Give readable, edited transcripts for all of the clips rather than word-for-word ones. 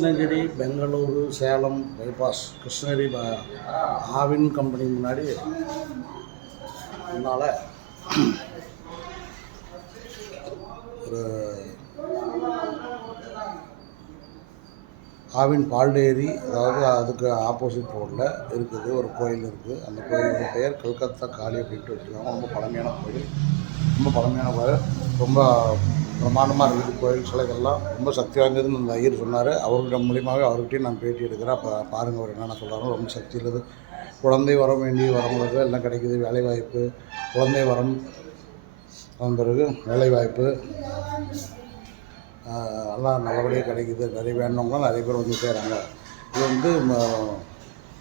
Krishnagiri, Bengaluru, Salem bypass. Krishnagiri Aavin company முன்னாடி முன்னால் ஒரு ஆவின் பால் டெய்ரி, அதாவது அதுக்கு ஆப்போசிட் ரோட்டில் இருக்குது ஒரு கோயில் இருக்குது. அந்த கோயிலோட பெயர் கல்கத்தா காளி அப்படின்ட்டு வச்சுருக்காங்க. ரொம்ப பழமையான கோயில், ரொம்ப பிரமாண்டமாக இருக்குது. கோயில் சிலைகள்லாம் ரொம்ப சக்தி வாய்ந்ததுன்னு அந்த ஐயர் சொன்னார். அவர்கிட்ட மூலியமாகவே அவர்கிட்டையும் நான் பேட்டி எடுக்கிறேன். அப்போ பாருங்கள் அவர் என்னென்ன சொல்கிறாரோ. ரொம்ப சக்தி உள்ளது. குழந்தை வரம் வேண்டிய வரவங்களுக்கு எல்லாம் கிடைக்கிது. வேலைவாய்ப்பு, குழந்தை வரம், அதன் பிறகு வேலைவாய்ப்பு எல்லாம் நல்லபடியாக கிடைக்கிது. நிறைய வேண்டவங்களாம் நிறைய பேர் வந்து செய்கிறாங்க. இது வந்து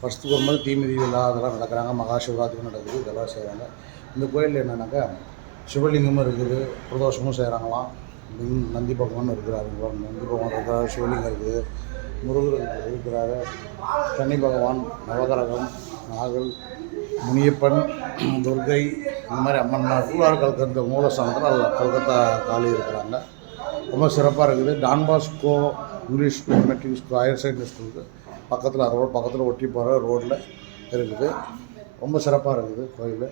வருஷத்துக்கு ஒரு மாதிரி தீமிதி விழா அதெல்லாம் நடக்கிறாங்க. மகா சிவராத்திரி நடக்குது. இதெல்லாம் செய்கிறாங்க. இந்த கோயிலில் என்னென்னாக்கா சிவலிங்கமும் இருக்குது, பிரதோஷமும் செய்கிறாங்களாம். நந்தி பகவான் இருக்கிறாரு, நந்தி பகவான் இருக்கிறார், சிவலிங்கம் இருக்குது, முருகர் இருக்கிறாரு, சனி பகவான், நவகிரகம், நாகல், முனியப்பன், துர்கை, இந்த மாதிரி அம்மன் ஃபுல்லாக கல்கத்தா மூலஸ்தானத்தில் அதில் கல்கத்தா காளி இருக்கிறாங்க. ரொம்ப சிறப்பாக இருக்குது. Don Bosco English school, matric school, higher secondary ஸ்கூலுக்கு பக்கத்தில் ரோடு பக்கத்தில் ஒட்டி போகிற ரோட்டில் இருக்குது. ரொம்ப சிறப்பாக இருக்குது கோயில்.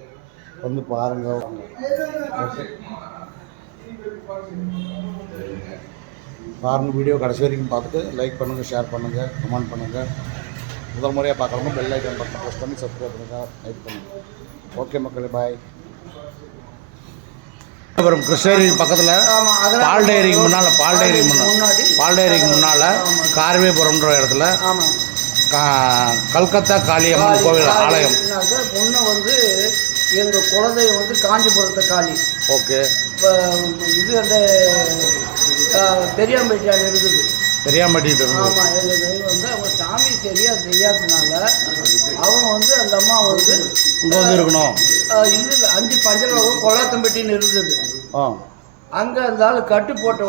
வந்து பாருங்கள். ஓகே, பாருங்கள். வீடியோ கடைசி வரைக்கும் பார்த்துட்டு லைக் பண்ணுங்கள், ஷேர் பண்ணுங்கள், கமெண்ட் பண்ணுங்கள். முதல் முறையாக பார்க்குறவங்க பெல் ஐக்கான் பட்டன் ப்ரெஸ் பண்ணி சப்ஸ்கிரைப் பண்ணுங்கள், லைக் பண்ணுங்கள். ஓகே மக்களே, பாய். அப்புறம் கிருஷ்ணகிரி பக்கத்தில் பால் டெய்ரிக்கு முன்னால் கார்வேபுரம்ன்ற இடத்துல கல்கத்தா காளியம்மன் கோவில் ஆலயம். முன்ன வந்து எங்கள் குலதெய்வம் வந்து காஞ்சிபுரத்தை காளி. ஓகே. இப்போ இது அந்த பெரியாம்பட்டியால் இருக்குது. பெரியாம்பட்டிட்டு ஆமாம், எங்கள் தெய்வம் வந்து அவங்க சாமி சரியாக செய்யாததுனால அவங்க வந்து அந்த அம்மா வந்து இங்கே வந்து இருக்கணும். இல்லை, 5 பஞ்சலோகம் கொள்ளாத்தம்பட்டின்னு இருந்தது. அங்கே அந்த ஆள் கட்டு போட்ட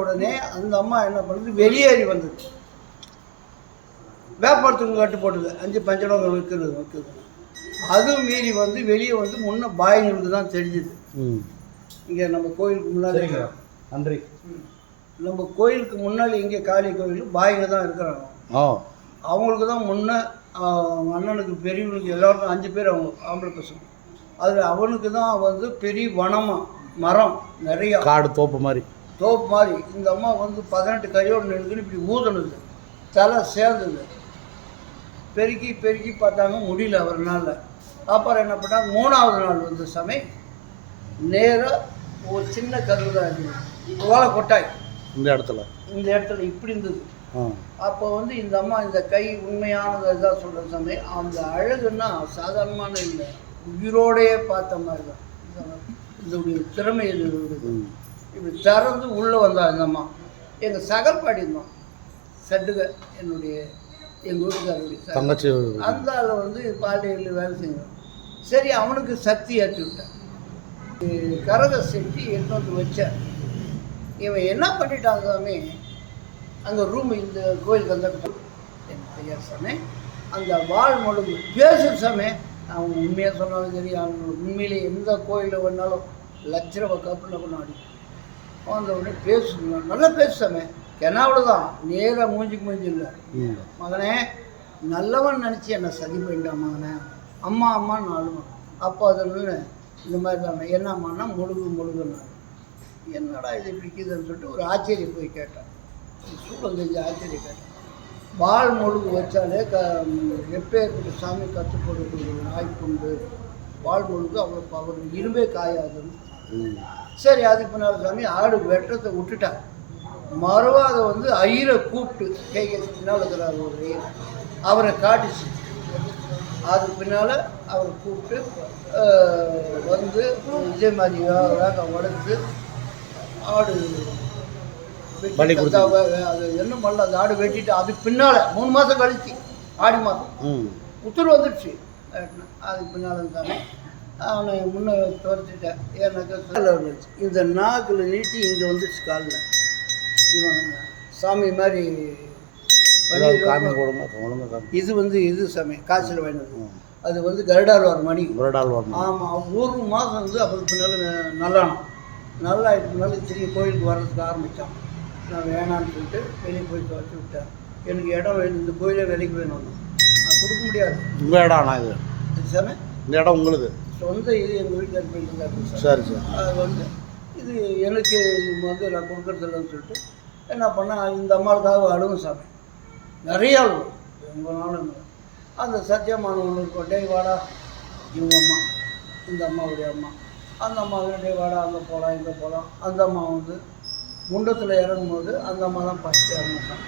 உடனே அந்த அம்மா என்ன பண்ணுது, வெளியேறி வந்தது. வேப்பமரத்துக்கு கட்டு போட்டது, 5 பஞ்சலோகம் வைக்கிறது. அதுவும் மீறி வந்து வெளியே வந்து முன்ன பாய்ங்களுக்கு தான் தெரிஞ்சுது. இங்கே நம்ம கோயிலுக்கு முன்னாடி நன்றி, நம்ம கோயிலுக்கு முன்னாடி இங்கே காளி கோயில் பாய்ங்க தான் இருக்கிறாங்க. அவங்களுக்கு தான் முன்ன அண்ணனுக்கு பெரியவங்களுக்கு எல்லோருக்கும் 5 பேர் அவங்க ஆம்பளை பசங்க. அதில் அவனுக்கு தான் வந்து பெரிய வனமாக மரம் நிறையா, காடு தோப்பு மாதிரி இந்த அம்மா வந்து 18 கையோடு நின்றுன்னு இப்படி ஊதுனது, தலை சேர்ந்தது. பெருக்கி பார்த்தாங்க, முடியல அவர்னால. அப்புறம் என்ன பண்ணாங்க, 3ஆவது நாள் வந்து சமயம் நேராக ஒரு சின்ன கருவு தான் இருந்தது, ஓலை கொட்டாய் இந்த இடத்துல இப்படி இருந்தது. அப்போ வந்து இந்த அம்மா இந்த கை உண்மையானது தான் சொல்கிற சமயம் அந்த அழகுன்னா சாதாரணமான இல்லை, உயிரோடையே பார்த்த மாதிரி தான். இதோடைய திறமை இப்படி திறந்து உள்ளே வந்தா இந்த அம்மா. எங்கள் சகல்பாடி இருந்தோம், சட்டுக எங்கள் வீட்டுக்காரருடைய தங்கச்சி, அந்த ஆள் வந்து பாண்டியில் வேலை செஞ்சோம். சரி, அவனுக்கு சக்தி ஏற்றி விட்டேன். கரக செட்டி எடுத்து வந்து வச்சேன். இவன் என்ன பண்ணிட்டான் சாமி, அங்கே ரூம் இந்த கோயிலுக்கு வந்த எனக்கு தெரியாது சாமி, அந்த வாழ் முழுங்கு பேசுகிற சாமி. அவங்க உண்மையாக சொன்னாலும் சரி, அவங்க உண்மையிலே எந்த கோயிலில் வேணாலும் லட்ச ரூபா கப்புன்னு கொண்டாடி வந்த உடனே பேசுங்க, நல்லா பேசுசாமே. கெனாவில் தான் நேராக மூஞ்சி இல்லை. மகனே, நல்லவன் நினச்சி என்னை சதி பண்ணிட்டான் மகனே, அம்மான்னு ஆளுமா. அப்போ அதில் இந்த மாதிரி தான் என்னம்மான்னா முழுகுன்னா, என்னடா இது பிடிக்குதுன்னு சொல்லிட்டு ஒரு ஆச்சரியம் போய் கேட்டேன். சூழல் செஞ்ச ஆச்சரியம் கேட்டேன். பால் முழுகு வச்சாலே எப்பேற்பட்ட சாமி கற்றுக்கொடுக்கிற நாய்க்குண்டு பால் முழுகு அவ்வளோ அவர் இரும்பே காயாதுன்னு. சரி, அதுக்கு பின்னால் சாமி ஆடு வெட்டத்தை விட்டுட்டான். மறுவாத வந்து ஐயரை கூப்பிட்டு பின்னால் இருக்கிறார் ஒரு ஐயர், அவரை காட்டிச்சு. அதுக்கு பின்னால் அவரை கூப்பிட்டு வந்து இதே மாதிரி வேக உடைத்து ஆடு அது என்ன பண்ணல, அந்த ஆடு வெட்டிட்டு அதுக்கு பின்னால் 3 மாதம் கழிச்சு ஆடி மாதம் உத்தரவு வந்துடுச்சு. அதுக்கு பின்னால் தானே அவனை முன்ன துரத்திட்டேன். ஏன்னாக்கா இந்த நாக்கில் நீட்டி இங்கே வந்துடுச்சு காலில். இவன் சாமி மாதிரி இது வந்து இது சாமி காய்ச்சல் வாங்கினது. அது வந்து கருடாழ்வார் மணி. ஆமாம், 1 மாதம் வந்து அப்புறம் பின்னால் நல்லாயிட்டு பின்னால் திரும்பி கோயிலுக்கு வர்றதுக்கு ஆரம்பித்தான். நான் வேணான்னு சொல்லிட்டு வெளியே போய் துவச்சி விட்டேன். எனக்கு இடம் வேணும், இந்த கோயிலே விலைக்கு வேணும், நான் கொடுக்க முடியாது. உங்கள் இடம் ஆனால் இது சாமி இந்த இடம் உங்களுக்கு சொந்த இது எங்கள் வீட்டில் போயிட்டு சரி சார். அது வந்து இது எனக்கு வந்து நான் கொடுக்குறதில்லன்னு சொல்லிட்டு என்ன பண்ணேன், இந்த அம்மாவுக்காக அழுகும் சாமி, நிறைய அழுகும். எங்கள் நாளும் அந்த சத்தியமான ஒன்று இருக்கும், டே வாடா இவங்க அம்மா, இந்த அம்மாவுடைய அம்மா, அந்த அம்மா டே வாடா அங்கே போகலாம் இங்கே போகலாம். அந்த அம்மா வந்து குண்டத்தில் இறங்கும்போது அந்த அம்மா தான் ஃபஸ்ட்டு இறங்கிட்டாங்க.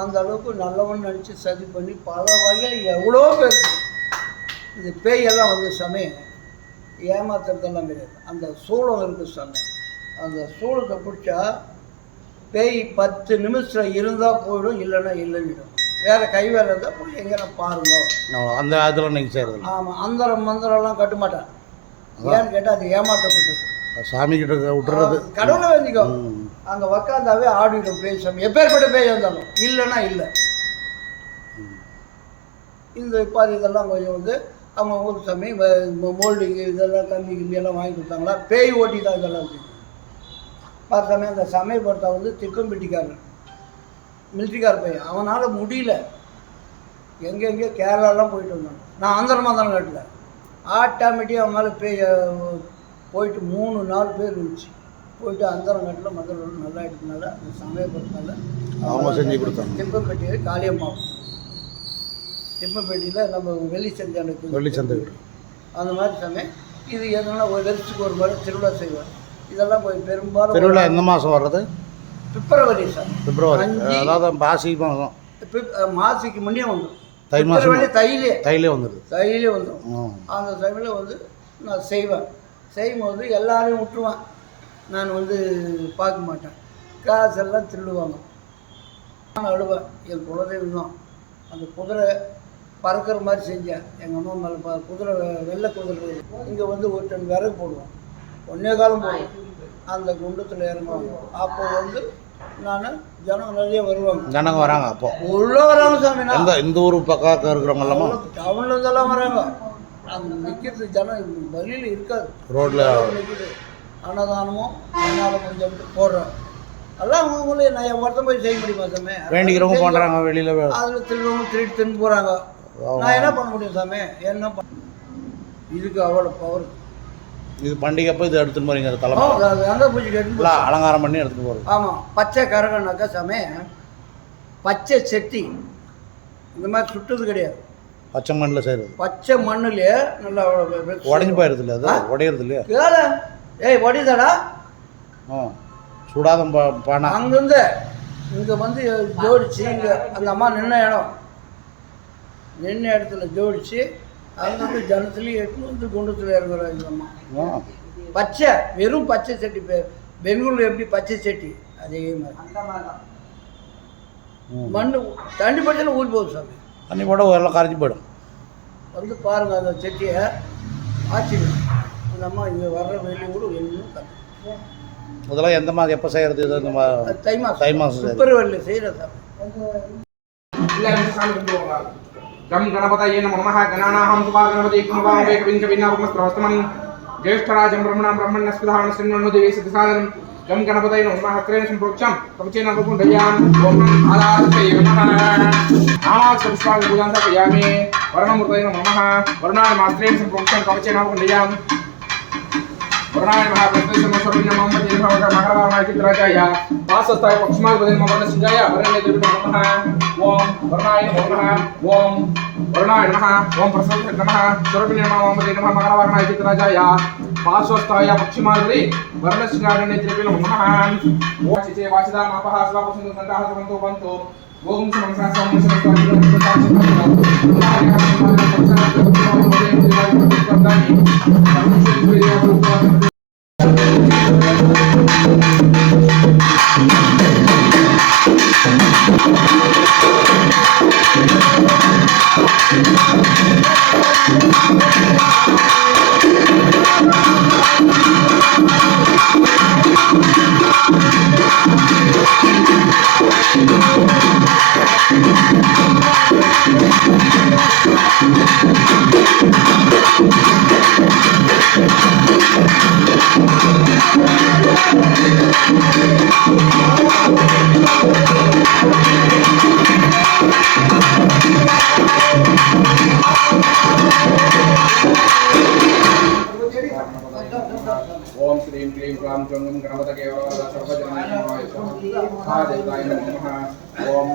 அந்த அளவுக்கு நல்லவன் நினச்சி சதி பண்ணி பல வகையில் எவ்வளோ பேர் இந்த பேயெல்லாம் வந்து சமயம் ஏமாத்துறதெல்லாம் கிடையாது. அந்த சூளம் இருக்குது சாமி, அந்த சூளத்தை பிடிச்சா பேய் 10 நிமிஷம் இருந்தால் போயிடும், இல்லைன்னா இல்லைன்னுடும். வேறு கை வேலை இருந்தால் போய் எங்கே பாருங்க. அந்த அதில் நீங்கள் செய்கிறது. ஆமாம், அந்தரம் மந்திரம்லாம் கட்ட மாட்டேன். ஏன்னு கேட்டால் அது ஏமாற்றப்பட்டது. சாமி கிட்ட விட்டுறது கடவுளை வேண்டிக்கோ. அங்கே உக்காந்தாவே ஆடிடும் பேய் சாமி, எப்பேற்பட்ட பேய் இருந்தாலும், இல்லைன்னா இல்லை. இந்த இப்போ இதெல்லாம் கொஞ்சம் வந்து அவங்க ஊர் சாமி மோல்டிங்கு இதெல்லாம் கம்பி கிம்பியெல்லாம் வாங்கி கொடுத்தாங்களா, பேய் ஓட்டி தான் இதெல்லாம் செய்யும். பார்த்தாமே அந்த சமயபுரத்தை வந்து திப்பம்பட்டிக்காரன் மிலிட்ரிக்கார பையன், அவனால் முடியல, எங்கெங்கேயோ கேரளாலாம் போயிட்டு வந்தாங்க. நான் ஆந்திரமாக தானே கட்டல, ஆட்டோமேட்டிக்காக அவன் மேலே போயிட்டு 3 4 பேர் இருந்துச்சு. போயிட்டு அந்தரம் கட்டில் மதுரை நல்லா எடுத்தனால அந்த சமயபுரத்தால் அவங்க செஞ்சு கொடுத்தாங்க. திப்பம்பட்டியில் காளியம்மா, திப்பம்பட்டியில் நம்ம வெள்ளி சந்தை வெள்ளி சந்தை அந்த மாதிரி சமயம். இது எதுனா ஒரு வருஷத்துக்கு ஒரு முறை திருவிழா செய்வார். இதெல்லாம் போய் பெரும்பாலும் திருவிழா எந்த மாதம் வர்றது? பிப்ரவரி சார். பிப்ரவரி, அதாவது மாசி மாதம், மாசிக்கு முன்னே வந்துடும். தை மாதம், தையிலே வந்துடுது. தையிலே வந்துடும். அந்த டைமில் வந்து நான் செய்வேன். செய்யும்போது எல்லாரையும் விட்டுருவேன், நான் வந்து பார்க்க மாட்டேன். காசெல்லாம் திருடுவாங்க. நான் அழுவேன். என் குலதெய்வம் தான். அந்த குதிரை பறக்கிற மாதிரி செஞ்சேன். எங்கள் அம்மா மேலே குதிரை, வெள்ளை குதிரை. இங்கே வந்து ஒரு டன் விறகு போடுவோம், 1 காலம் போடுவோம். அந்த குண்டத்தில் இறங்குவாங்க. அப்போ வந்து நான் ஜனம் நிறைய வருவாங்க. ஜனங்க வராங்க, அப்போ உள்ளே வராங்க சாமி. இந்த ஊர் பக்கம் இருக்கிறவங்களாம் டவுன்லேருந்தெல்லாம் வராங்க. அந்த நிற்கிறது ஜனம் வழியில் இருக்காது, ரோட்டில் நிற்கிது. அன்னதானமும் என்னால் கொஞ்சம் போடுறேன். எல்லாம் அவங்களே நான் என் ஒருத்தம் போய் செய்ய முடியுமா சாமி? வேண்டிக்கிறவங்க பண்ணுறாங்க, வெளியில் அதில் திருடுறவங்க தின்னு போகிறாங்க. நான் என்ன பண்ண முடியும் சாமி? என்ன பண்ண, இதுக்கு அவ்வளோ பவர். இது பண்டிகை அப்போ இது எடுத்துன்னு போகிறீங்க, அது தலைமை அங்கே பூஜைக்கு எடுத்து அலங்காரம் பண்ணி எடுத்துன்னு போகிறோம். ஆமாம், பச்சை கரகனாக்கா சாமி, பச்சை செட்டி இந்த மாதிரி சுட்டது கிடையாது, பச்சை மண்ணில் செய்கிறது. பச்சை மண்ணுலேயே நல்லா உடஞ்சி போயிடுது இல்லை, அது உடையிறது இல்லையா? கேளு, ஏய் உடையுதாடா. சுடாத பானை அங்கேருந்து இங்கே வந்து ஜோடிச்சு, இங்கே அந்த அம்மா நின்ன இடத்துல ஜோடிச்சு, அங்கேருந்து ஜனத்துலேயும் எட்டு வந்து குண்டத்தில் இறங்குறாங்க இந்த அம்மா. பச்சை, வெறும் பச்சை சட்டி. பெங்களூர் எப்படி பச்சை சட்டி, அதே மாதிரி மண் தண்ணி பச்சையில் ஊறி போகுது சாமி. தண்ணி போட எல்லாம் கரைச்சி போயிடும். வந்து பாருங்கள் அந்த செட்டியை, ஆச்சரியம். அந்த அம்மா இங்கே வர்ற வெளியூர் வெளியும் தண்ணி. முதல்ல எந்த மாதம் எப்போ செய்கிறது? இது தை மாதம். தை மாதம் பிப்ரவரியில் செய்கிற சாமி. गम गणपतये नमो नमः गणानाहं त्वा गणपति कुमावे कविं कविनापमस्त्रवस्तमं ज्येष्ठराजं ब्रह्मणां ब्रह्मण्यस्पदानं श्रीमन्नो देवी सिद्धसादनं गम गणपतये नमो नमः हत्रेण संप्रोक्षं कवचेन रूपं ओम आदास्ते नमः नामाक्ष पुष्पाणि पूजां समर्पयामि वर्णमूर्तये नमो नमः वर्णाय मात्रेण संप्रोक्षं कवचेन रूपं वर्णाय महाप्रतिष्ठमस्वरूपिणं मोहम्मद भवक मकरवाहनाय चित्रराजाय वासस्थाय पक्षमार्गपदे मवर्ण सिंहाय वरण्य त्रिपुटं नमः ओम वर्णाय नमो नमः ओम वर्णाय नमः ओम प्रसन्न नमः स्वरूपिणे नमः मोहम्मद नमः मकरवाहनाय चित्रराजाय वासस्थाय पक्षमार्गपदे वरण्य सिंहाय त्रिपुटं नमः ओम चिते वाचिदा मापः स्वापसुन्दर गन्धाः सुवन्तो वन्तो ओम समंसासं Thank you. क्लीं क्लां चौं गणपतये सर्वजननाय स्वाहा देवाय नमः ओम